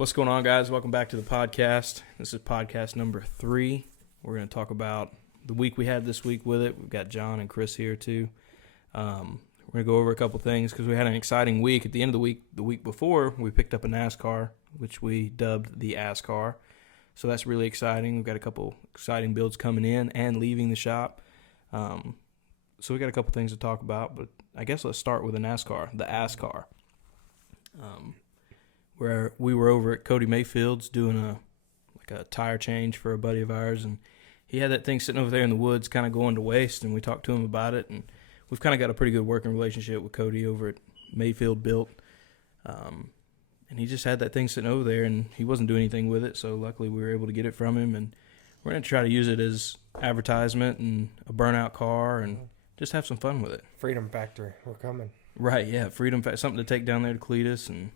What's going on, guys? Welcome back to the podcast. This is podcast number 3. We're going to talk about the week we had this week with it. We've got John and Chris here, too. We're going to go over a couple things because we had an exciting week. At the end of the week before, we picked up a NASCAR, which we dubbed the ASCAR. So that's really exciting. We've got a couple exciting builds coming in and leaving the shop. So we got a couple things to talk about, but I guess let's start with the NASCAR, the ASCAR. Where we were over at Cody Mayfield's doing a tire change for a buddy of ours, and he had that thing sitting over there in the woods kind of going to waste, and we talked to him about it, and we've kind of got a pretty good working relationship with Cody over at Mayfield Built, and he just had that thing sitting over there, and he wasn't doing anything with it, so luckily we were able to get it from him, and we're going to try to use it as advertisement and a burnout car and just have some fun with it. Freedom Factory, we're coming. Right, yeah, Freedom Factory, something to take down there to Cletus and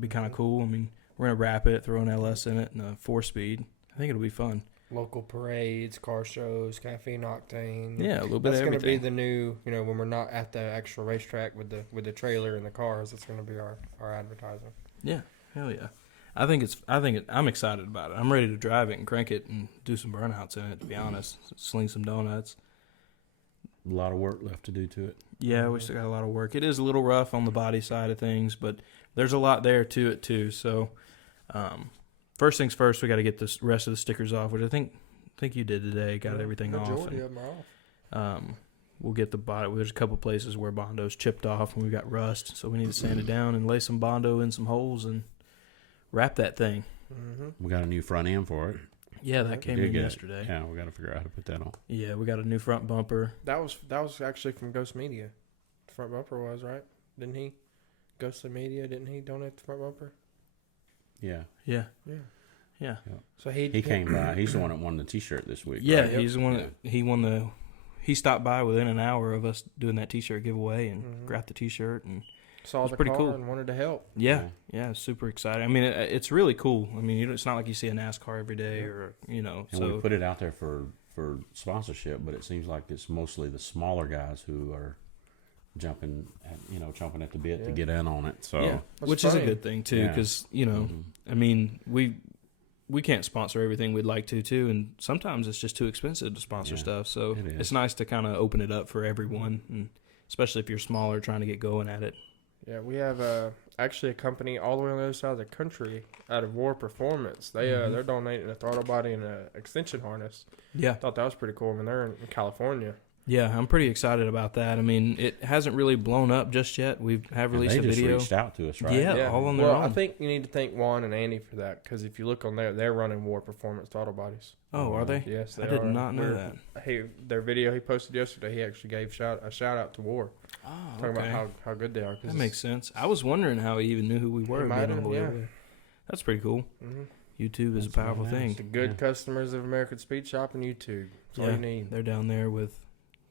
be kind of cool. I mean, we're going to wrap it, throw an LS in it, and a 4-speed. I think it'll be fun. Local parades, car shows, caffeine octane. Yeah, a little bit of everything. That's going to be the new, when we're not at the actual racetrack with the trailer and the cars, that's going to be our advertising. Yeah, hell yeah. I'm excited about it. I'm ready to drive it and crank it and do some burnouts in it, to be honest. Sling some donuts. A lot of work left to do to it. Yeah, we still got a lot of work. It is a little rough on the body side of things, but there's a lot there to it too. So, first things first, we got to get the rest of the stickers off, which I think you did today. Got everything off. Majority of them are off. We'll get the body. There's a couple places where Bondo's chipped off and we got rust, so we need to sand it down and lay some Bondo in some holes and wrap that thing. Mm-hmm. We got a new front end for it. Yeah, that came in yesterday. Yeah, we got to figure out how to put that on. Yeah, we got a new front bumper. That was actually from Ghost Media. The front bumper was, right? Didn't he? Ghostly Media, didn't he donate the front bumper? Yeah. Yeah. Yeah. Yeah. So he came by. He's the one that won the T-shirt this week. Yeah, right? he's the one that he stopped by within an hour of us doing that T-shirt giveaway and grabbed the T-shirt and saw the pretty car cool and wanted to help. Yeah, super excited. I mean, it's really cool. I mean, it's not like you see a NASCAR every day or. And we put it out there for sponsorship, but it seems like it's mostly the smaller guys who are jumping at the bit to get in on it. So yeah, which is a good thing too, because I mean, we can't sponsor everything we'd like to too, and sometimes it's just too expensive to sponsor stuff. So it's nice to kind of open it up for everyone, and especially if you're smaller trying to get going at it. Yeah, we have actually a company all the way on the other side of the country out of War Performance. They're donating a throttle body and an extension harness. Yeah, thought that was pretty cool. I mean, they're in California. Yeah, I'm pretty excited about that. I mean, it hasn't really blown up just yet. We have released a video. They just reached out to us, right? Yeah, all on their own. I think you need to thank Juan and Andy for that, because if you look on there, they're running War Performance throttle bodies. Oh, are they? Yes, they are. I did not know that. Hey, their video he posted yesterday, he actually gave a shout out to War. Oh, talking about how good they are. That makes sense. I was wondering how he even knew who we were. That's pretty cool. Mm-hmm. YouTube is a powerful thing. The good customers of American Speed Shop and YouTube. That's all you need. They're down there with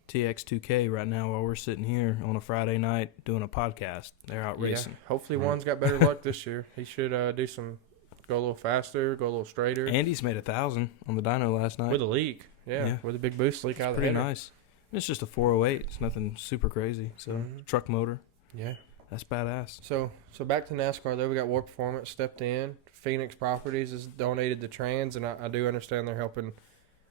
TX2K right now while we're sitting here on a Friday night doing a podcast. They're out racing. Hopefully Juan's got better luck this year. He should go a little faster, go a little straighter. Andy's made 1,000 on the dyno last night. With a leak. Yeah. With a big boost leak out of the header. Pretty nice. It's just a 408. It's nothing super crazy. So truck motor. Yeah. That's badass. So back to NASCAR though, we got War Performance stepped in. Phoenix Properties has donated the trans, and I do understand they're helping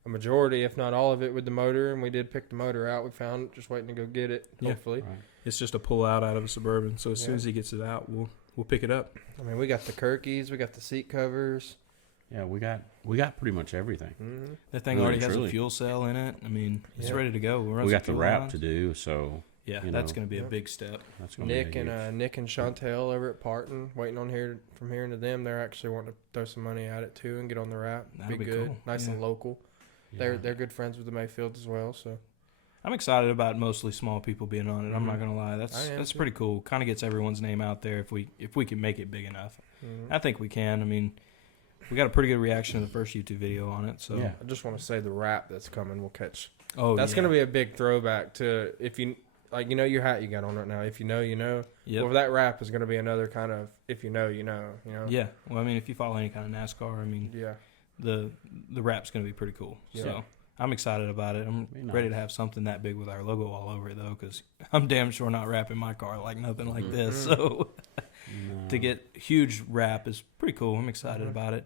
a majority, if not all of it, with the motor, and we did pick the motor out. We found it, just waiting to go get it, hopefully. Right. It's just a pull out of a Suburban, so as soon as he gets it out, we'll pick it up. I mean, we got the Kirkies, we got the seat covers. Yeah, we got pretty much everything. Mm-hmm. That thing already has a fuel cell in it. I mean, it's ready to go. We got the wrap to do, so that's going to be a big step. That's Nick and Chantel over at Parton, waiting on from hearing to them. They're actually wanting to throw some money at it too and get on the wrap. That'd be good, cool. Nice and local. Yeah. They're good friends with the Mayfields as well, so. I'm excited about mostly small people being on it. I'm not gonna lie, that's pretty cool. Kind of gets everyone's name out there if we can make it big enough. I think we can. I mean, we got a pretty good reaction to the first YouTube video on it. So I just want to say the wrap that's coming will catch. Oh, that's gonna be a big throwback to if you your hat you got on right now. If you know, you know. Yep. Well, that wrap is gonna be another kind of if you know, you know. Yeah. Well, I mean, if you follow any kind of NASCAR, I mean, the wrap's gonna be pretty cool. Yeah. So I'm excited about it. I'm ready to have something that big with our logo all over it, though, because I'm damn sure not wrapping my car like nothing like this. So to get huge wrap is pretty cool. I'm excited about it.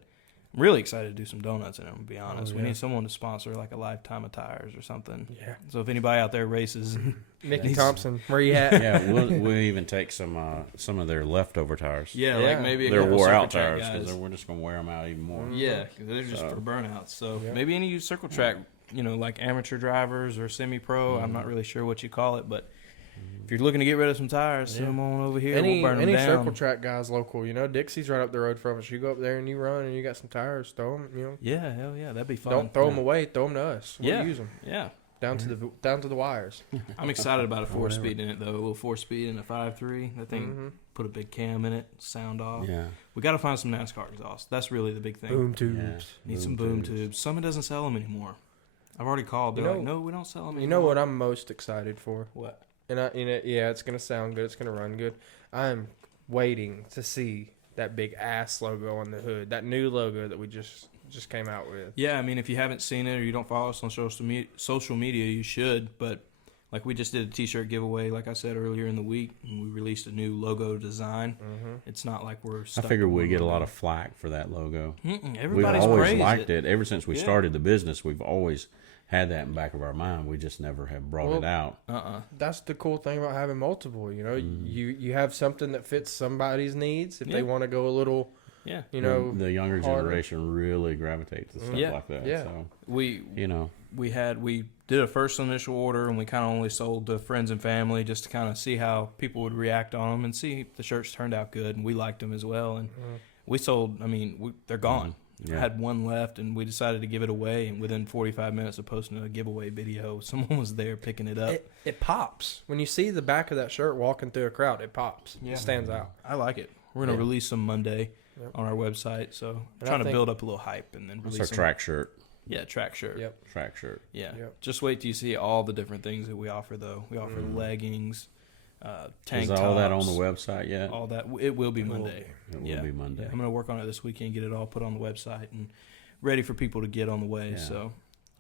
I'm really excited to do some donuts in them, to be honest. Oh, We yeah. need someone to sponsor like a lifetime of tires or something. Yeah. So if anybody out there races, Mickey He's- Thompson, where you at? Yeah, we'll even take some of their leftover tires. yeah, Yeah. like maybe a They're couple wore Circle out Track tires guys. because we're just gonna wear them out even more. Yeah, 'cause they're just So- for burnouts. So Yep. maybe any Circle Track, like amateur drivers or semi-pro. I'm not really sure what you call it, but if you're looking to get rid of some tires, send Yeah. them on over here. Any we'll burn them down. Circle Track guys local, Dixie's right up the road from us. You go up there and you run, and you got some tires. Throw them, Yeah, hell yeah, that'd be fun. Don't throw them away. Throw them to us. We'll Yeah. use them Yeah, down to the wires. I'm excited about a Whatever. 4-speed in it though. A little 4-speed and a 5.3. That thing Mhm. put a big cam in it, sound off. Yeah. We got to find some NASCAR exhaust. That's really the big thing. Boom tubes. Yeah. Need some boom tubes. Summit doesn't sell them anymore. I've already called. They're You like, know- no, we don't sell them. You know what I'm most excited for? What? And it's gonna sound good. It's gonna run good. I'm waiting to see that big ass logo on the hood. That new logo that we just came out with. Yeah, I mean, if you haven't seen it or you don't follow us on social media, you should. But like, we just did a T-shirt giveaway, like I said earlier in the week, and we released a new logo design. Mm-hmm. It's not like we're. I Stuck figured with we'd one get a lot logo. of flack for that logo. Mm-mm, We've everybody's always praised liked it. Ever since we Yeah. started the business, we've always had that in the back of our mind. We just never have brought Well, it out. That's the cool thing about having multiple. Mhm. You have something that fits somebody's needs. If Yeah. they want to go a little, Yeah, The younger harder. generation really gravitates to stuff Yeah. like that. Yeah. So, we we did a first initial order, and we kind of only sold to friends and family just to kind of see how people would react on them and see if the shirts turned out good, and we liked them as well. And we sold. I mean, they're gone. yeah. I had one left, and we decided to give it away. And within 45 minutes of posting a giveaway video, someone was there picking it up. it pops when you see the back of that shirt walking through a crowd. It pops. Yeah. It stands out. I like it. We're gonna Yeah. release them Monday Yep. on our website. So And I trying to think- build up a little hype and then That's release our 'em. track shirt. Yeah, track shirt. Yep. Track shirt. Yeah. Yep. Just wait till you see all the different things that we offer, though. We offer leggings, tank Is tops. all that on the website yet? All that. It will be It will Monday. It will Yeah. be Monday. Yeah, I'm going to work on it this weekend, get it all put on the website and ready for people to get on the way. Yeah. So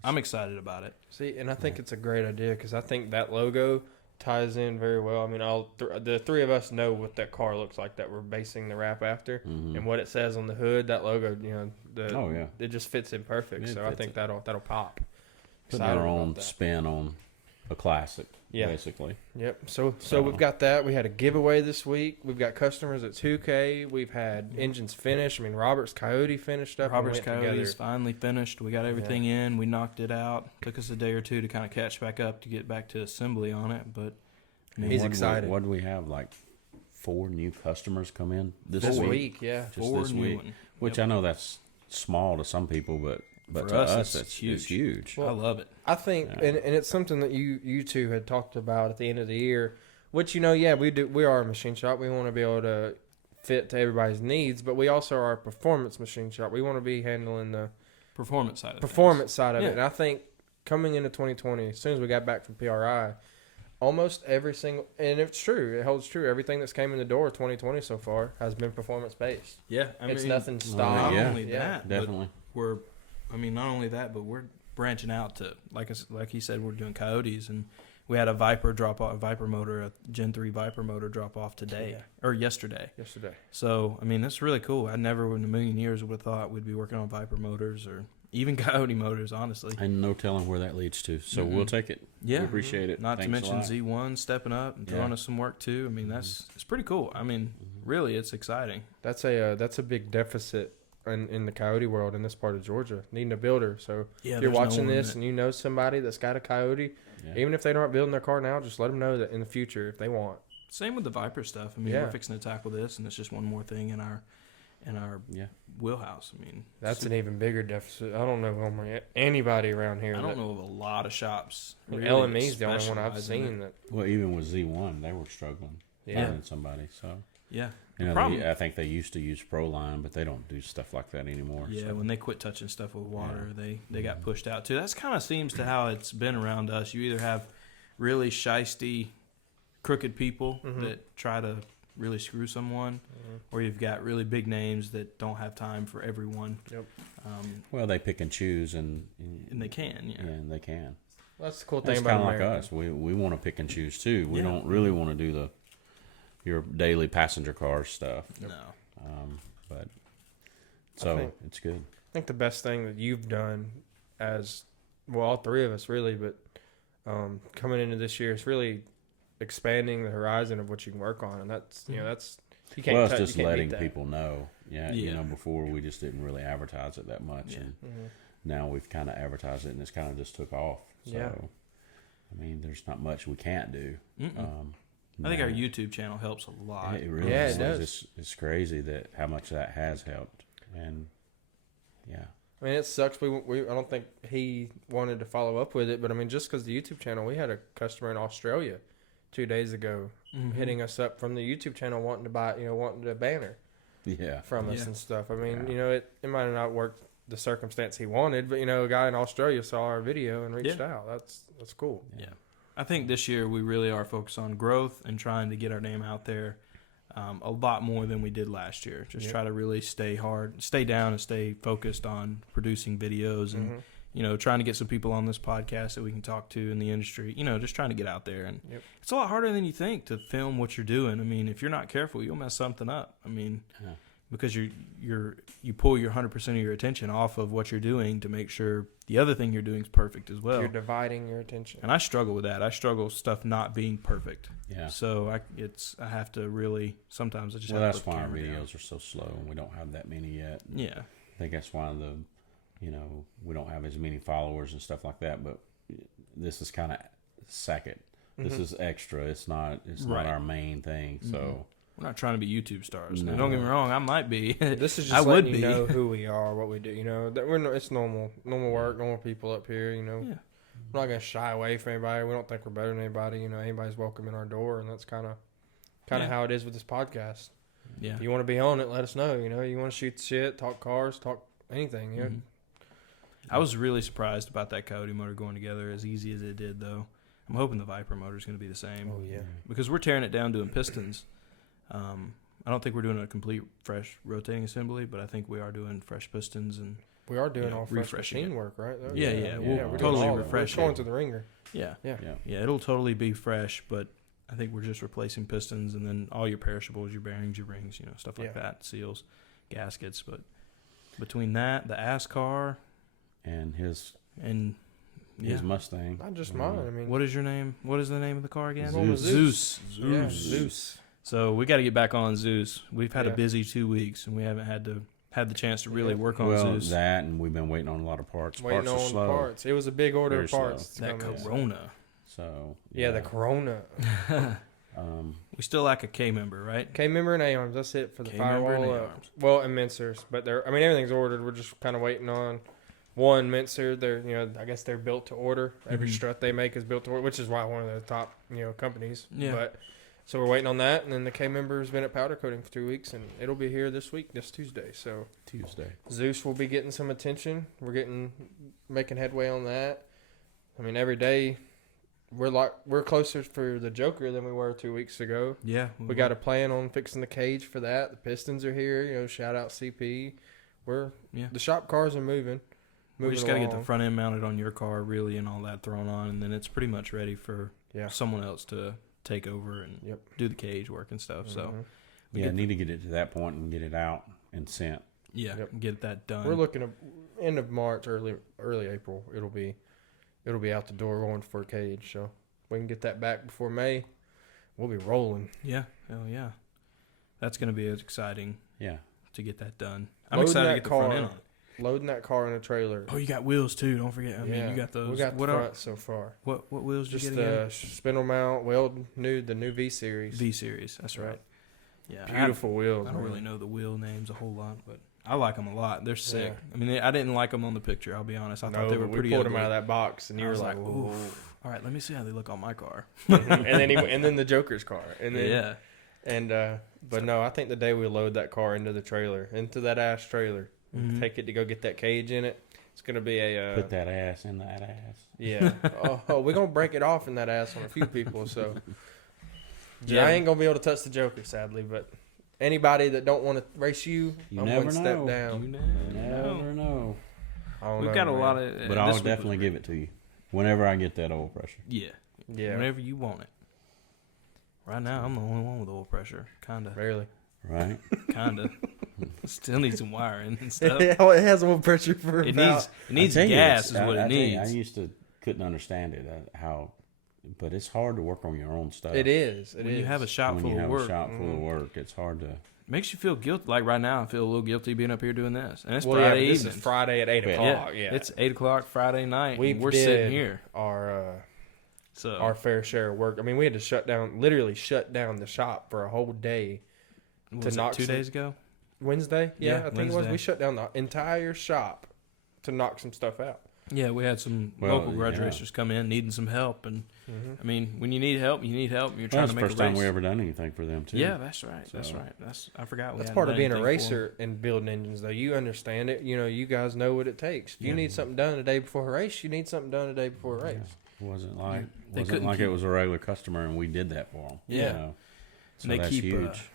I'm excited about it. See, and I think it's a great idea because I think that logo ties in very well. I mean, the three of us know what that car looks like that we're basing the wrap after, Mhm. and what it says on the hood. That logo, Oh, yeah. it just fits in perfect. It So I fits think it. that'll pop. Putting Excited our about own that. spin on a classic, Yeah. basically. Yep. So So- we've got that. We had a giveaway this week. We've got customers at 2K. We've had engines finished. I mean, Robert's Coyote finished up. Robert's and went Coyote together. is finally finished. We got everything in. We knocked it out. Took us a day or two to kind of catch back up to get back to assembly on it. But I mean, He's What excited. What do we have? Like 4 new customers come in this This week? week, yeah. Just four this new week. one. Which Yep. I know that's small to some people, but For to us, us, it's it's huge. I love it. I think, Yeah. and it's something that you two had talked about at the end of the year, which we are a machine shop. We want to be able to fit to everybody's needs, but we also are a performance machine shop. We want to be handling the Performance side of performance side of Yeah. it. And I think coming into 2020, as soon as we got back from PRI, almost every single, and it's true, it holds true. Everything that's came in the door 2020 so far has been performance based. Yeah, I It's mean, nothing Not stock. Yeah. only Yeah. that, Definitely. but we're. I mean, not only that, but we're branching out to like he said, we're doing Coyotes, and we had a Viper drop off, a Viper motor, a Gen 3 Viper motor drop off today or yesterday. Yesterday. So I mean, that's really cool. I never in a million years would have thought we'd be working on Viper motors or even Coyote motors, honestly. And no telling where that leads to. So Mhm. we'll take it. Yeah. We appreciate it. Not to Thanks a mention lot. Z1 stepping up and throwing Yeah. Mm-hmm. us some work too. I mean, it's pretty cool. I mean, really, it's exciting. That's a big deficit in the Coyote world in this part of Georgia, needing a builder. So Yeah, if you're there's no watching one this that- and you know somebody that's got a Coyote, Yeah. even if they aren't building their car now, just let them know that in the future if they want. Same with the Viper stuff. I mean, Yeah. we're fixing to tackle this, and it's just one more thing in our Yeah. wheelhouse. I mean, That's an even bigger deficit. I don't know anybody around here. I don't that- know of a lot of shops. I mean, really LME's the only one I've specialize in seen it. that. Well, even with Z1, they were struggling Yeah. finding somebody. So, Yeah, you know, problem- I think they used to use Proline, but they don't do stuff like that anymore. yeah. so. When they quit touching stuff with water, they got pushed out too. That's kind of seems to how it's been around us. You either have really shisty, crooked people Mhm. that try to really screw someone, or you've got really big names that don't have time for everyone. Yep. Well, they pick and choose, and And they can, yeah. and they can. Well, that's the cool thing That's about kind of like America. us. We want to pick and choose too. We Yeah. don't really want to do your daily passenger car stuff. No. But so think- it's good. I think the best thing that you've done as well, all three of us really, but coming into this year is really expanding the horizon of what you can work on, and that's that's you can't. Well, it's cut- you just can't beat letting that. people know. Yeah, Yeah. before we just didn't really advertise it that much, Yeah. and Mhm. now we've kind of advertised it, and it's kind of just took off. So, Yeah. I mean, there's not much we can't do. I think our now- YouTube channel helps a lot. It really Yeah, is. it does. It's crazy that how much that has helped, and yeah, I mean, it sucks. I don't think he wanted to follow up with it, but I mean, just because the YouTube channel, we had a customer in Australia 2 days ago Mhm. hitting us up from the YouTube channel wanting to buy, wanting a banner yeah, from us Yeah. and stuff. I mean, Yeah. it might have not worked the circumstance he wanted, but a guy in Australia saw our video and reached out. That's cool. Yeah. I think this year we really are focused on growth and trying to get our name out there a lot more than we did last year. Just Yep. try to really stay down and stay focused on producing videos and, trying to get some people on this podcast that we can talk to in the industry, just trying to get out there. And Yep. it's a lot harder than you think to film what you're doing. I mean, if you're not careful, you'll mess something up. I mean, Yeah. because you pull your 100% of your attention off of what you're doing to make sure the other thing you're doing is perfect as well. You're dividing your attention. And I struggle with that. I struggle with stuff not being perfect. yeah. So I have to really sometimes I just Well, have to that's put the why our camera down. videos are so slow, and we don't have that many yet. Yeah. I think that's why we don't have as many followers and stuff like that. But this is kind of second. This is extra. It's not Right. our main thing. So We're not trying to be YouTube stars. No. Don't get me wrong, I might be. This is just I would letting you be. know who we are, what we do. That it's normal work, normal people up here. Yeah. We're not gonna shy away from anybody. We don't think we're better than anybody. Anybody's welcome in our door, and that's kind of Yeah. how it is with this podcast. Yeah. If you want to be on it, let us know. You want to shoot the shit, talk cars, talk anything. Mhm. I was really surprised about that Coyote motor going together as easy as it did, though. I'm hoping the Viper motor is going to be the same Oh yeah. because we're tearing it down doing pistons. I don't think we're doing a complete fresh rotating assembly, but I think we are doing fresh pistons and We are doing all fresh refreshing machine it. work, right? Yeah, we'll we're doing totally all of it. refresh We're going it. to the ringer. yeah. Yeah. yeah. It'll totally be fresh, but I think we're just replacing pistons and then all your perishables, your bearings, your rings, stuff like Yeah. that, seals, gaskets. But between that, the ASCAR, And his and yeah. Mustang. Not just mine. I mean, What is your name? What is the name of the car again? Zeus. Zeus. Yeah, Zeus. So we got to get back on Zeus. We've had a Yeah. busy 2 weeks, and we haven't had the chance to really Yeah. work on Well, Zeus. that and we've been waiting on a lot of parts. Waiting parts are on slow. parts. It was a big order Very of parts. slow. to That come in. Corona. So Yeah, the Corona. We still lack a K member, right? K member and A arms. That's it for the K-member and firewall. A-arms. Well, and mincers, but everything's ordered. We're just kind of waiting on one mincer. They're I guess they're built to order. Every Mhm. strut they make is built to order, which is why one of the top companies. Yeah. But so we're waiting on that, and then the K member's been at powder coating for 2 weeks, and it'll be here this Tuesday. So Tuesday. Zeus will be getting some attention. We're making headway on that. I mean, every day we're closer for the Joker than we were 2 weeks ago. Yeah. We got a plan on fixing the cage for that. The pistons are here. Shout out CP. Yeah. The shop cars are moving. We just got to get the along. front end mounted on your car, really, and all that thrown on, and then it's pretty much ready for Yeah. someone else to take over and Yep. do the cage work and stuff. So Mhm. we Yeah, get need to get it to that point and get it out and sent. Yep. Get that done. We're looking at end of March, early April. It'll be out the door going for a cage. So we can get that back before May. We'll be rolling. Yeah. Hell yeah. That's going to be exciting Yeah. to get that done. I'm Loading excited to that get the front car. end on it. Loading that car in a trailer. Oh, you got wheels too. Don't forget. I mean, you got those. We got what the are- front so far. What wheels did Just you get again? the spindle mount, the new V series. V series. That's right. Yeah. Beautiful wheels. I don't man. really know the wheel names a whole lot, but I like them a lot. They're sick. Yeah. I mean, I didn't like them on the picture. I'll be honest. I thought No, they were but pretty we pulled ugly. them out of that box, and I you were was like, like, "Whoa." oof. All right, let me see how they look on my car. and then the Joker's car, and then Yeah. and but no, I think the day we load that car into that ass trailer, Mhm. take it to go get that cage in it, it's gonna be a Put that ass in that ass. yeah. We're gonna break it off in that ass on a few people, so Yeah. I ain't gonna be able to touch the Joker, sadly. But anybody that don't want to race You I'm never one step know. down. You never know. Never know. I don't We've know, got a man. lot of. But this I'll week was definitely give it to you whenever I get that oil pressure. Yeah. Yeah. Whenever you want it. Right now, I'm the only one with oil pressure. Kinda. Barely. Right? Kinda. Still needs some wiring and stuff. it has oil pressure for It about. needs I tell you, gas it's- is what I it tell you, needs. I used to couldn't understand it how, but it's hard to work on your own stuff. It is. When you have a shop when full you of have work, a shop full of work, it's hard to. makes you feel guilty. Like right now, I feel a little guilty being up here doing this, and it's Well, yeah, Friday but this evening. is Friday at 8 Yeah. o'clock. Yeah, It's 8 o'clock Friday night. We And we're did sitting here, our so fair share of work. I mean, we had to literally shut down the shop for a whole day. what was knock it, 2 some- days ago. Wednesday, Yeah, I think it was. Wednesday. We shut down the entire shop to knock some stuff out. Yeah, we had some Well, local grudge yeah. racers come in needing some help, and Mm-hmm. I mean, when you need help, you need help. And you're Well, trying that's to the make first a race. time we ever done anything for them too. Yeah, that's right. That's So- right. I forgot. We That's hadn't part of done being a anything for 'em. racer and building engines, though. You understand it. You know, you guys know what it takes. If you Yeah. need something done a day before a race, you need something done a day before a race. Yeah. Wasn't like They wasn't couldn't like keep- it was a regular customer and we did that for them. Yeah. You know? So And they that's keep huge.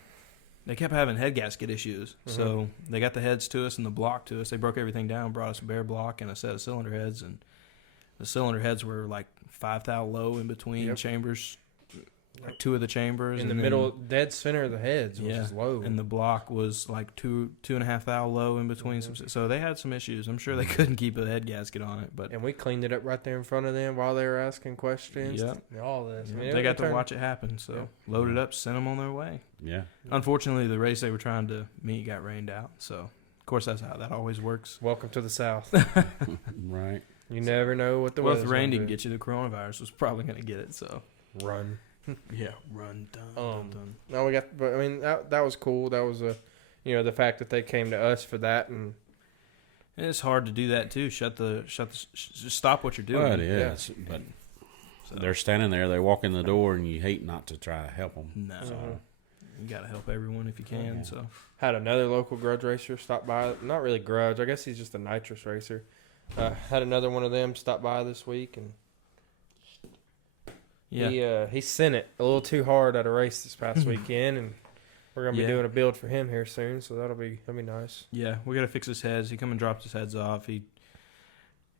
they kept having head gasket issues. Mhm. So they got the heads to us and the block to us. They broke everything down, brought us a bare block and a set of cylinder heads, and the cylinder heads were like 5 thou low in between Yep. chambers, like 2 of the chambers In the and then- middle, dead center of the heads, which Yeah, is low. and the block was like 2.5 thou low in between. Mhm. So they had some issues. I'm sure they couldn't keep a head gasket on it, but And we cleaned it up right there in front of them while they were asking questions. Yep. All this. I mean, they it got to turned- watch it happen. So Yeah. loaded up, sent them on their way. Yeah. Unfortunately, the race they were trying to meet got rained out. So of course that's how that always works. Welcome to the South. Right. You never know what the Well, if weather's the rain gonna didn't do. get you, the coronavirus was probably going to get it. So Run. yeah, run, dun, dun. No, we got. But I mean, that was cool. That was the fact that they came to us for that, and And it's hard to do that too. Just stop what you're doing. Well, it is, but So, they're standing there. They walk in the door, and you hate not to try to help them. no, Mhm. you got to help everyone if you can. Yeah. So had another local grudge racer stop by. Not really grudge. I guess he's just a nitrous racer. Had another one of them stop by this week, and yeah, he sent it a little too hard at a race this past weekend, and we're gonna be Yeah. doing a build for him here soon. So that'll be nice. yeah, we got to fix his heads. He come and dropped his heads off. He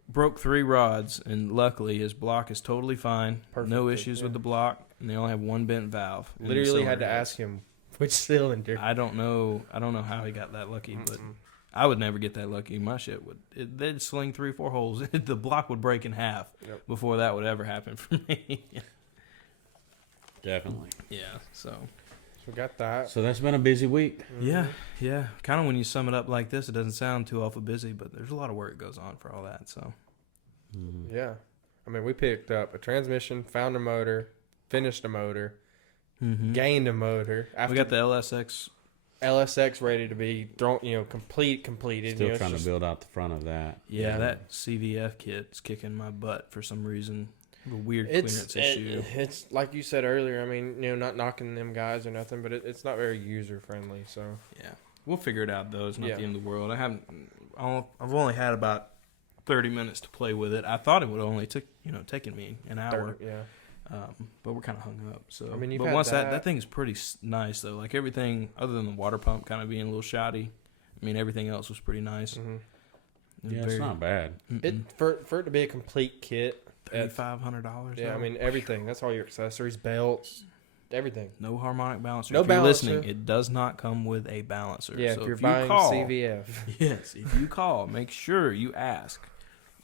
broke 3 rods, and luckily his block is totally fine. Perfect, No issues yeah. with the block, and they only have 1 bent valve. in the Literally had cylinder to heads. ask him which cylinder. I don't know how he got that lucky, but Mm-mm. I would never get that lucky. My shit they'd sling 3-4 holes. The block would break in half Yep. before that would ever happen for me. Definitely. Yeah. So We got that. So that's been a busy week. yeah. Kind of when you sum it up like this, it doesn't sound too awful busy, but there's a lot of work goes on for all that. So Mhm. Yeah. I mean, we picked up a transmission, found a motor, finished a motor, gained a motor. After we got the LSX. LSX ready to be thrown, completed. Still it's trying to just- build out the front of that. Yeah, that CVF kit's kicking my butt for some reason. A weird It's clearance issue. it's like you said earlier. I mean, not knocking them guys or nothing, but it's not very user friendly. So Yeah, we'll figure it out though. It's not Yeah. the end of the world. I've only had about 30 minutes to play with it. I thought it would only taken me an hour, yeah, but we're kind of hung up. So I mean, you've but had once that. that thing is pretty nice though. Like everything other than the water pump kind of being a little shoddy. I mean, everything else was pretty nice. hmm It was Yeah, it's very- not bad. it for it to be a complete kit. $3,500. Yeah, I mean everything. That's all your accessories, belts, everything. no harmonic balancer. No if you're balancer. listening, it does not come with a balancer. Yeah, so if you're you buying call, CVF. yes, if you call, make sure you ask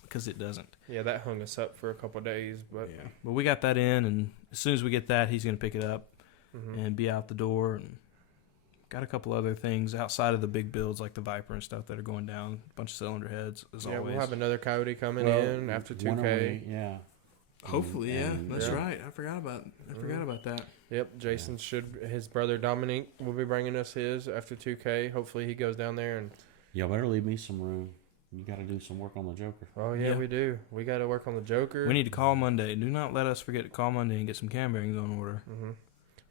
because it doesn't. Yeah, that hung us up for a couple of days, but But we got that in, and as soon as we get that, he's going to pick it up mhm. and be out the door. And got a couple other things outside of the big builds like the Viper and stuff that are going down. A bunch of cylinder heads, as yeah, always. we'll have another Coyote coming Well, in after when are 2K. we- yeah. Hopefully, yeah, And- that's Yeah. right. I forgot about that. Yep, Jason his brother Dominique will be bringing us his after 2K. Hopefully he goes down there and Y'all better leave me some room. You got to do some work on the Joker. oh yeah, Yeah. we do. We got to work on the Joker. We need to call Monday. Do not let us forget to call Monday and get some cam bearings on order. hmm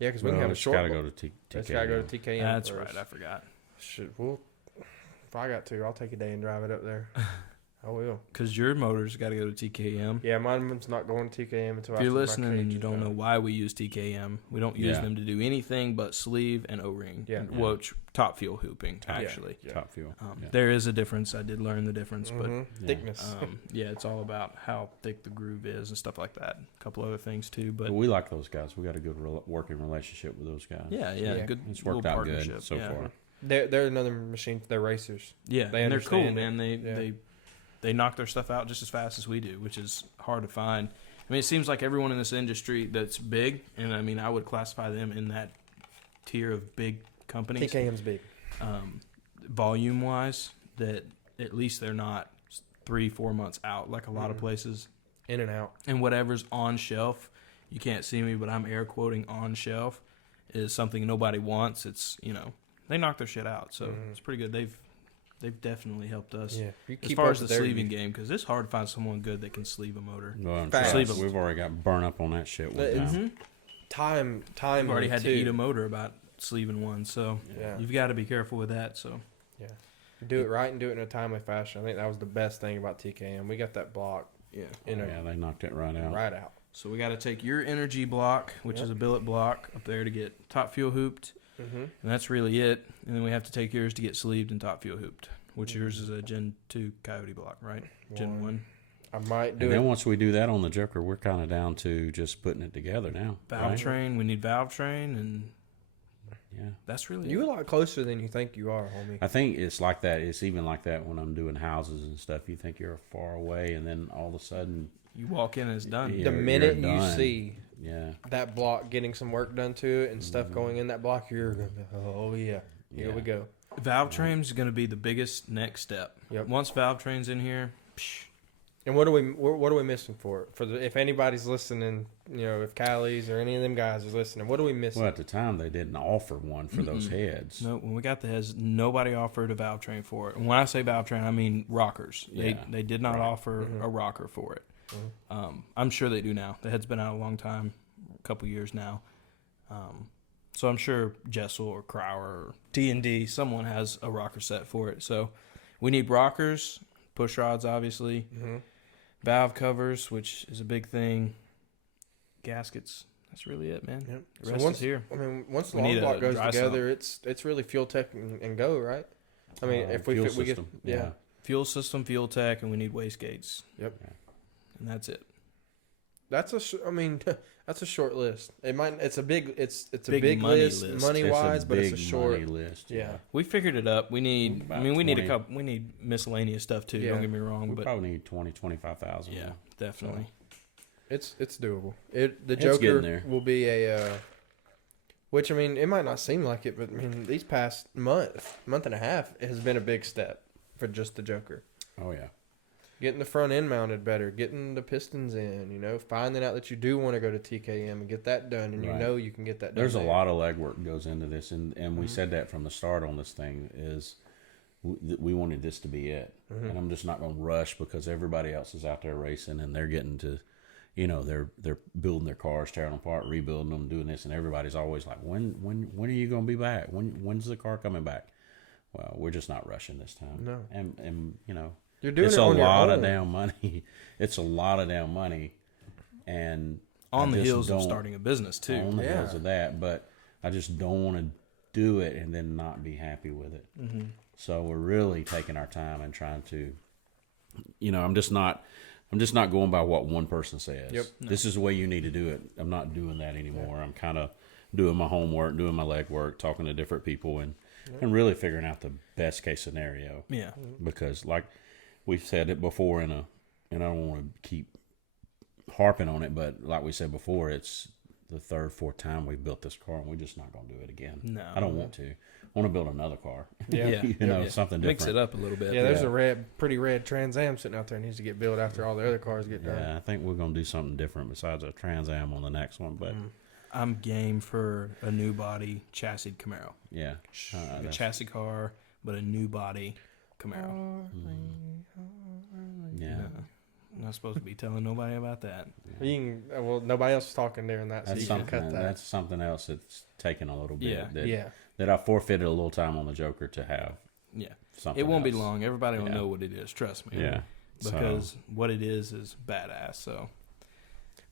Yeah, because we can have a it's short. got to go to TK. It's got to go to TKM. That's first. right. I forgot. Shit, if I got to, I'll take a day and drive it up there. I will. because your motor's got to go to TKM. Yeah, mine's not going to TKM until If I you're put my listening and you cages don't know down. why we use TKM, we don't use Yeah. them to do anything but sleeve and O-ring. Yeah. Well, top fuel hooping, actually. Yeah. Top fuel. Yeah. There is a difference. I did learn the difference, Yeah. Yeah. Thickness. but yeah, it's all about how thick the groove is and stuff like that. A couple other things too, but But we like those guys. We got a good working relationship with those guys. yeah, Yeah. good. It's little worked out partnership. good so yeah. far. They're another machine. They're racers. Yeah, They and they're cool, understand it. man. Yeah. They knock their stuff out just as fast as we do, which is hard to find. I mean, it seems like everyone in this industry that's big, and I mean, I would classify them in that tier of big companies, TKM's big. volume wise, that at least they're not 3-4 months out like a lot of Mhm. places. In and out. And whatever's on shelf, you can't see me, but I'm air quoting on shelf, is something nobody wants. It's, they knock their shit out, so Mhm. it's pretty good. They've definitely helped us. Yeah. You As keep far up as the with their- sleeving game, because it's hard to find someone good that can sleeve a motor. Well, and Fast. trust, we've already got burnt up on that shit one It's- time. Time. I've already had too. to eat a motor about sleeving one, so Yeah. you've got to be careful with that. So Do it right and do it in a timely fashion. I think that was the best thing about TKM. We got that block yeah. Yeah, they knocked it right out. right out. So we got to take your energy block, which Yep. is a billet block, up there to get top fuel hooped, Mm-hmm. and that's really it. And then we have to take yours to get sleeved and top fuel hooped, which yours is a Gen 2 Coyote block, right? Gen 1. I might do And then it. once we do that on the Joker, we're kind of down to just putting it together now. Valve right? train. We need valve train, and Yeah. that's really You're a it. lot closer than you think you are, homie. I think it's like that. It's even like that when I'm doing houses and stuff. You think you're far away, and then all of a sudden, You walk in and it's done. Yeah. The You're minute you done. see yeah, that block getting some work done to it and stuff Mhm. going in that block, you're gonna be, oh yeah, here Yeah. we go. Valve train's going to be the biggest next step. Yep. Once valve train's in here, psh, And what are we missing for it? If anybody's listening, if Callie's or any of them guys is listening, what are we missing? Well, at the time they didn't offer one for those Mm-mm. heads. no, when we got the heads, nobody offered a valve train for it. And when I say valve train, I mean rockers. Yeah. They did not Right. offer Mhm. a rocker for it. Mhm. I'm sure they do now. The head's been out a long time, a couple years now. So I'm sure Jessel or Crower or D&D, someone has a rocker set for it. So we need rockers, push rods, obviously, Mm-hmm. valve covers, which is a big thing, gaskets. That's really it, man. Yep. The So rest once is here. once the We long need a block goes dry together, it's really fuel tech and go, right? I mean, if we Fuel we get system, yeah. Fuel system, fuel tech, and we need waste gates. Yep. Yeah. And that's it. That's that's a short list. It's a big Big big money list, list. money It's wise, but it's a big short. money list. Yeah. We figured it up. We need. About we need 20. we need miscellaneous stuff too. Yeah. Don't get me wrong, We but probably need 25,000. yeah, definitely. It's doable. The It's Joker getting there. will be a which I mean, it might not seem like it, but I mean, these past month and a half has been a big step for just the Joker. Oh yeah. Getting the front end mounted better, getting the pistons in, finding out that you do want to go to TKM and get that done, and Right. you can get that done. There's a there. lot of legwork goes into this, and we Mhm. said that from the start on this thing is we wanted this to be it, Mhm. and I'm just not going to rush because everybody else is out there racing and they're getting to, they're building their cars, tearing them apart, rebuilding them, doing this, and everybody's always like, when are you going to be back? When's the car coming back? Well, we're just not rushing this time. No. and You're doing it's it a on your lot of own. damn money. It's a lot of damn money, and On I the just heels of don't- starting a business too. on the Yeah. heels of that, but I just don't want to do it and then not be happy with it. Mm-hmm. So we're really taking our time and trying to, I'm just not going by what one person says. Yep. This is the way you need to do it. I'm not doing that anymore. I'm kind of doing my homework, doing my legwork, talking to different people, and really figuring out the best case scenario. Yeah. Because like we've said it before and I don't want to keep harping on it, but like we said before, it's the third, fourth time we built this car, and we're just not going to do it again. No. I don't want to. I want to build another car. Yeah. Yeah. Something Mix different. it up a little bit. Yeah, there's Yeah. a pretty red Trans Am sitting out there needs to get built after all the other cars get done. Yeah, I think we're going to do something different besides a Trans Am on the next one. But Mm. I'm game for a new body chassis Camaro. yeah, A that's- chassis car, but a new body Camaro. yeah. No, I'm not supposed to be telling nobody about that. You can, well, nobody else is talking during that, so That's you can something. cut that. That's something else that's taken a little bit. Yeah. That, yeah. that I forfeited a little time on the Joker to have Yeah. something. It won't be else. long. Everybody will Yeah. know what it is. Trust me. Yeah. because what it is badass. So,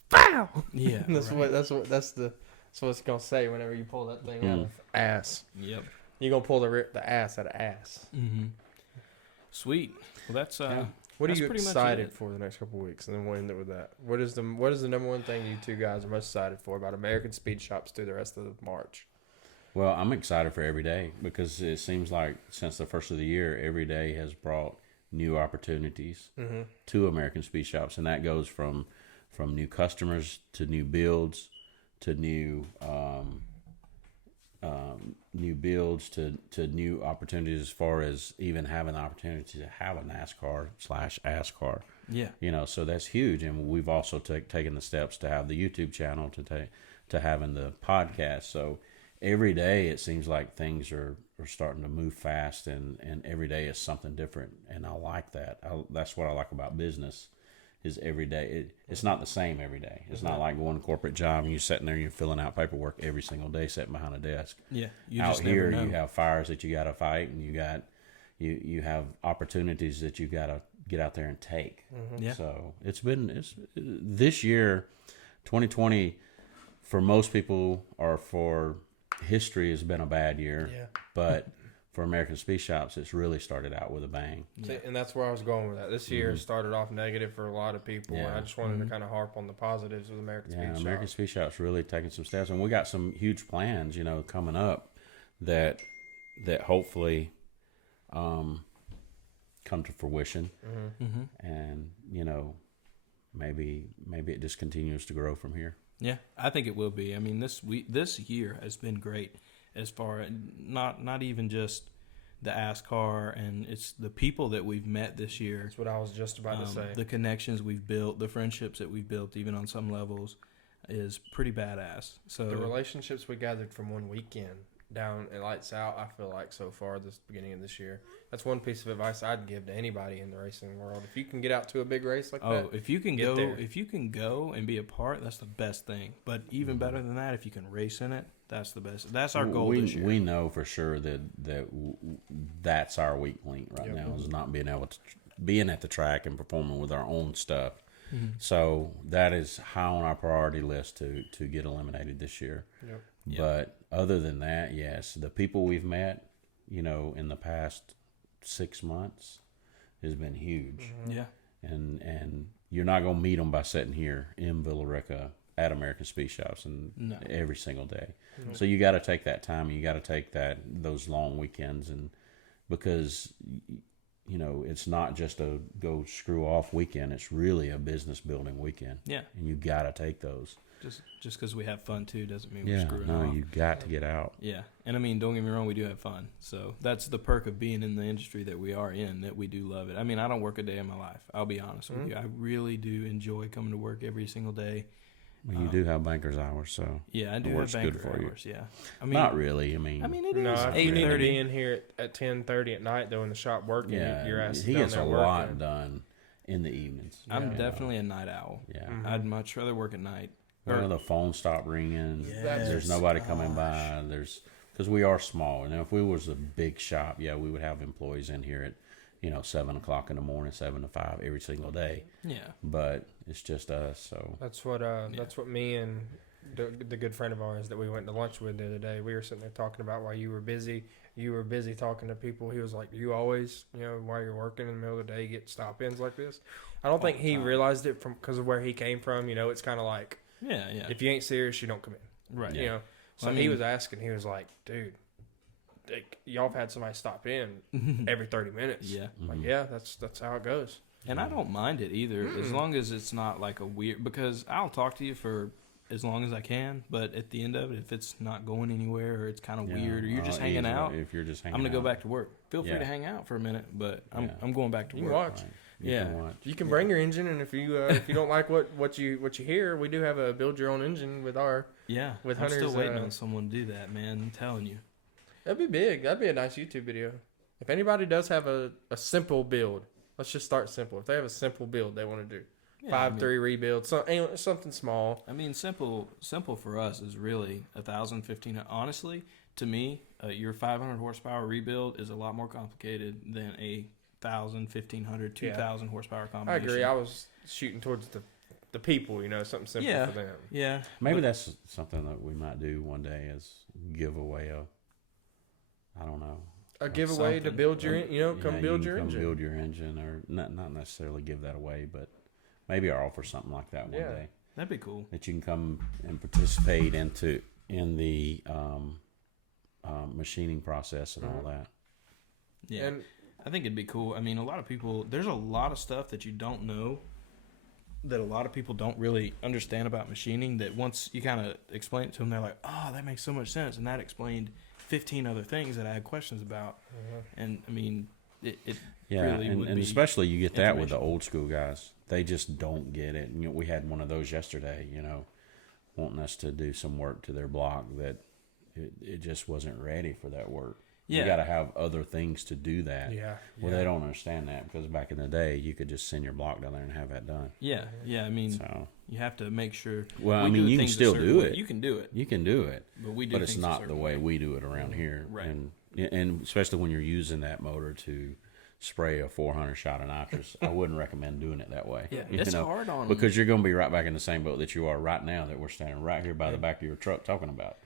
Bow. yeah, That's right. what it's gonna say whenever you pull that thing out of ass. Yep. You're gonna pull the ass out of ass. Mm-hmm. Sweet. Well, that's What are That's you pretty much excited it. for the next couple of weeks? And then we'll end it with that. What is the number one thing you two guys are most excited for about American Speed Shops through the rest of March? Well, I'm excited for every day because it seems like since the first of the year, every day has brought new opportunities to American Speed Shops, and that goes from new customers to new builds to new builds to new opportunities as far as even having the opportunity to have a NASCAR/ASCAR. yeah. So that's huge, and we've also taken the steps to have the YouTube channel to having the podcast. So every day it seems like things are starting to move fast, and every day is something different, and I like that. That's what I like about business. Is every day it's not the same every day. It's not like going to a corporate job and you're sitting there and you're filling out paperwork every single day sitting behind a desk. Yeah. You Out just here never know. you have fires that you got to fight, and you have opportunities that you got to get out there and take. Yeah. So it's this year, 2020, for most people or for history has been a bad year. Yeah. But for American Speed Shops, it's really started out with a bang. See, and that's where I was going with that. This year started off negative for a lot of people, and Yeah. I just wanted to kind of harp on the positives with American Yeah, Speed American Shops. Speed Shop's really taking some steps, and we got some huge plans, coming up that hopefully come to fruition, and maybe it just continues to grow from here. Yeah, I think it will be. I mean, this year has been great as far as not even just the ASCAR, and it's the people that we've met this year. That's what I was just about to say. The connections we've built, the friendships that we've built, even on some levels, is pretty badass. So The relationships we gathered from one weekend down at Lights Out, I feel like so far this beginning of this year, that's one piece of advice I'd give to anybody in the racing world. If you can get out to a big race like that, if you can get go, there. if you can go and be a part, that's the best thing. But even better than that, if you can race in it, that's the best. That's our goal this year. We know for sure that's our weak link right now, is not being able to being at the track and performing with our own stuff. So that is high on our priority list to get eliminated this year. Yep. But other than that, yes, the people we've met, in the past 6 months has been huge. Yeah. And you're not going to meet them by sitting here in Villa Rica at American Speed Shops and No. every single day. So you got to take that time, and you got to take those long weekends, and because it's not just a go screw off weekend, it's really a business building weekend. Yeah. And you got to take those. Just because we have fun too doesn't mean we're screwing No, off. you got to get out. Yeah, and I mean, don't get me wrong, we do have fun. So that's the perk of being in the industry that we are in, that we do love it. I mean, I don't work a day in my life. I'll be honest with you. I really do enjoy coming to work every single day. Well, you do have banker's hours, so Yeah, I do it have works good banker for you. hours. Yeah, I mean, not really. I mean, it No, is if you need to 8:30. be in here at 10:30 at night, though, in the shop working, yeah, your ass is he down gets there a working. lot done in the evenings. I'm you definitely a night owl. know. Yeah. I'd much rather work at night. When the phone stopped ringing, Yes. there's nobody coming by. Because we are small, and if we was a big shop, yeah, we would have employees in here at 7:00 in the morning, 7 to 5 every single day. Yeah, But it's just us, so That's what me and the good friend of ours that we went to lunch with the other day, we were sitting there talking about why you were busy. You were busy talking to people. He was like, you always, while you're working in the middle of the day, get stop-ins like this. I don't think he realized it because of where he came from. It's kind of like, yeah. if you ain't serious, you don't come in. Right. You know. So Well, I he mean- was asking. He was like, dude, y'all have had somebody stop in every 30 minutes. Yeah. I'm like, yeah, that's how it goes. And I don't mind it either, as long as it's not like a weird. Because I'll talk to you for as long as I can, but at the end of it, if it's not going anywhere or it's kind of weird or you're just hanging easily, out, if you're just hanging I'm gonna go out, back to work. Feel free Yeah. to hang out for a minute, but Yeah. I'm going back to You can work. watch. right. You Yeah. can watch. You can bring your engine, and if you don't like what you hear, we do have a build your own engine with our. Yeah, With I'm still Hunter's, waiting on someone to do that, man. I'm telling you. That'd be big. That'd be a nice YouTube video. If anybody does have a simple build, let's just start simple. If they have a simple build they want to do, Yeah, I mean- 5.3 rebuild, something small. I mean, simple for us is really 1,000, 1,500. Honestly, to me, your 500 horsepower rebuild is a lot more complicated than a 1,000, 1,500, Yeah. 2,000 horsepower I combination. agree. I was shooting towards the people, something simple Yeah. for them. Yeah. Maybe but- that's something that we might do one day is give away I don't know. A giveaway to something. build your, Yeah, come you build can your come engine. build your engine, or not necessarily give that away, but maybe I'll offer something like that one Yeah. day That'd be cool. that you can come and participate in the machining process and all that. Yeah. And I think it'd be cool. I mean, a lot of people, there's a lot of stuff that you don't know that a lot of people don't really understand about machining that once you kind of explain it to them, they're like, oh, that makes so much sense. And that explained 15 other things that I had questions about. And I mean, it Yeah, really would and be especially you get that with the information. old school guys. They just don't get it. We had one of those yesterday, wanting us to do some work to their block that it just wasn't ready for that work. Yeah. You got to have other things to do that. yeah, Well, they don't understand that because back in the day, you could just send your block down there and have that done. Yeah. I mean, So, you have to make sure. well, I we mean, do you can things a still certain do way. it. You can do it, You can do it, but we do. but it's things a not the certain way we do it around here. Right. And especially when you're using that motor to spray a 400 shot of nitrous, I wouldn't recommend doing it that way. Yeah, you it's know, hard on because you're going to be right back in the same boat that you are right now that we're standing right here by the back of your truck talking about.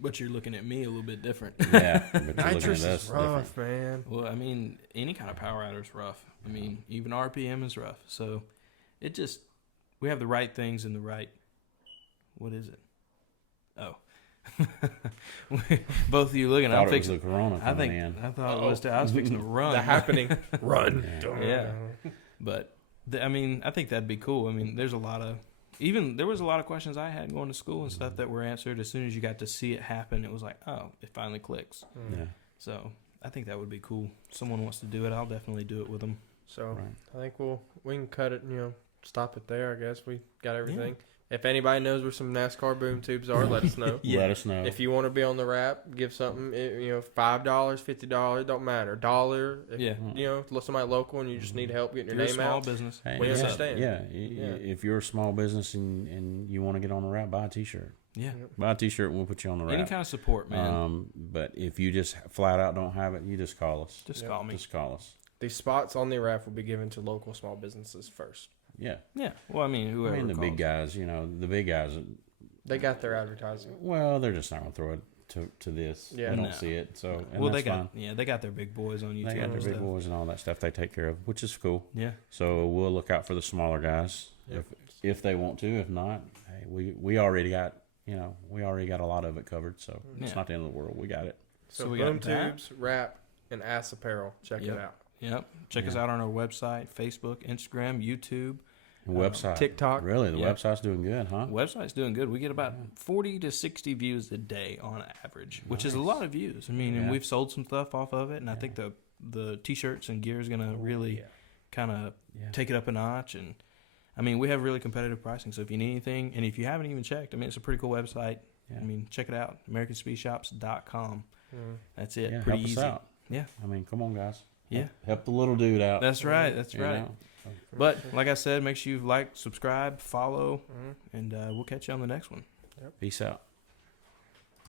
But you're looking at me a little bit different. Yeah, but you're looking nitrous at us is different. rough, man. Well, I mean, any kind of power adder is rough. I mean, even RPM is rough. So it just, we have the right things in the right, what is it? Oh. Both of you looking, Thought I'm it was fixing. the Corona I coming think in. I thought it was. I was fixing to run. The happening, run. Yeah. But I mean, I think that'd be cool. I mean, there's a lot of there was a lot of questions I had going to school and stuff that were answered as soon as you got to see it happen. It was like, oh, it finally clicks. Yeah. So I think that would be cool. Someone wants to do it, I'll definitely do it with them. So Right. I think we can cut it. Stop it there. I guess we got everything. If anybody knows where some NASCAR boom tubes are, let us know. Yeah. Let us know. If you want to be on the wrap, give something. $5, $50, don't matter. $1. If, Yeah. Somebody local and you just need help getting If your you're a name small out. business. Hey, we yeah, understand. Yeah. Yeah. If you're a small business and you want to get on the wrap, buy a T-shirt. Yeah. Buy a T-shirt and we'll put you on the Any wrap. kind of support, man. But if you just flat out don't have it, you just call us. Just Yeah. call me. Just call us. These spots on the wrap will be given to local small businesses first. Yeah. Yeah. Well, I mean, whoever I mean, the big calls. guys, the big guys, They got their advertising. well, they're just not going to throw it to this. Yeah. They don't No. see it. So, and Well, that's they got fine. they got their big boys on YouTube. They got and their big stuff. boys and all that stuff they take care of, which is cool. Yeah. So we'll look out for the smaller guys Yep. if they want to. If not, hey, we already got a lot of it covered. So Yeah. it's not the end of the world. We got it. So we boom got that. tubes, wrap, and ass apparel. Check Yep. it out. Yep. Check us Yeah. out on our website, Facebook, Instagram, YouTube. The website, TikTok. Really, the Yeah. website's doing good, huh? Website's doing good. We get about 40 to 60 views a day on average, which is a lot of views. I mean, and Yeah. we've sold some stuff off of it, and I think the T-shirts and gear is going to really kind of Yeah. take it up a notch. And I mean, we have really competitive pricing. So if you need anything, and if you haven't even checked, I mean, it's a pretty cool website. Yeah. I mean, check it out, AmericanSpeedShops.com. Mm. That's it. Yeah, Pretty help easy. us out. Yeah. I mean, come on, guys. Yeah. Help the little dude out. That's right. That's you right. know? But like I said, make sure you like, subscribe, follow, Mhm. and we'll catch you on the next one. Peace out.